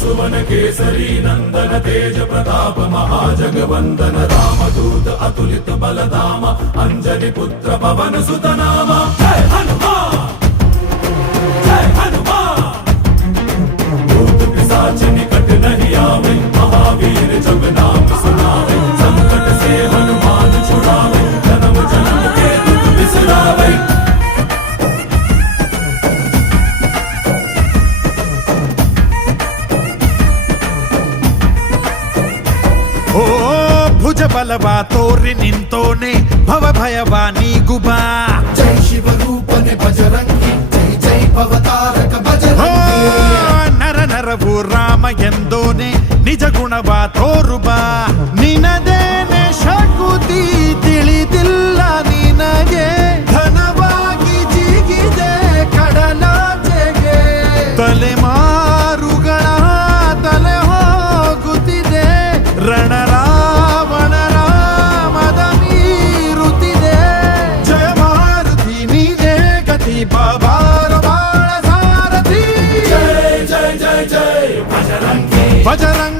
सुवन केसरी नंदन तेज प्रताप महाजगवंदन रामदूत अतुलित बलधाम अंजनी पुत्र पवन सुत नाम जय हनुमान जय हनुमान। भूत पिशाच निकट नहीं आवे महावीर जब नाम सुनावे संकट से हनुमान छुड़ावे जन्म जन्म के दुख बिसरावे। ಓ ಭುಜ ಬಲವಾ ತೋರಿ ನಿಂತೋನೆ ಭವ ಭಯವಾ ನೀಗುಬಾ ಜೈ ಶಿವ ರೂಪನೆ ಬಜರಂಗಿ ಜೈ ಜೈ ಭವತಾರಕ ಬಜರಂಗಿ ನರ ನರವು ರಾಮ ಎಂದೋನೆ ನಿಜ ಗುಣವಾ ತೋರುಬಾ ನಿನದೇನೆ ಶಕುತಿ ತಿಳಿದಿಲ್ಲ ನಿನಗೆ ಘನವಾಗಿ ಜಿಗಿದೆ ಕಡಲಾಚೆಗೆ ತಲೆಮಾರುಗಳ ತಲೆ ಹೋಗುತ್ತಿದೆ ರಣರಾವಣರ ಮದ ಮೀರುತ್ತಿದೆ ಜಯ ಮಾರುತಿ ನೀನೇ ಗತಿ ಬಾಬಾರ ಬಾಳ ಸಾರಥಿ जय जय जय जय बजरंगी ಬಜರಂಗ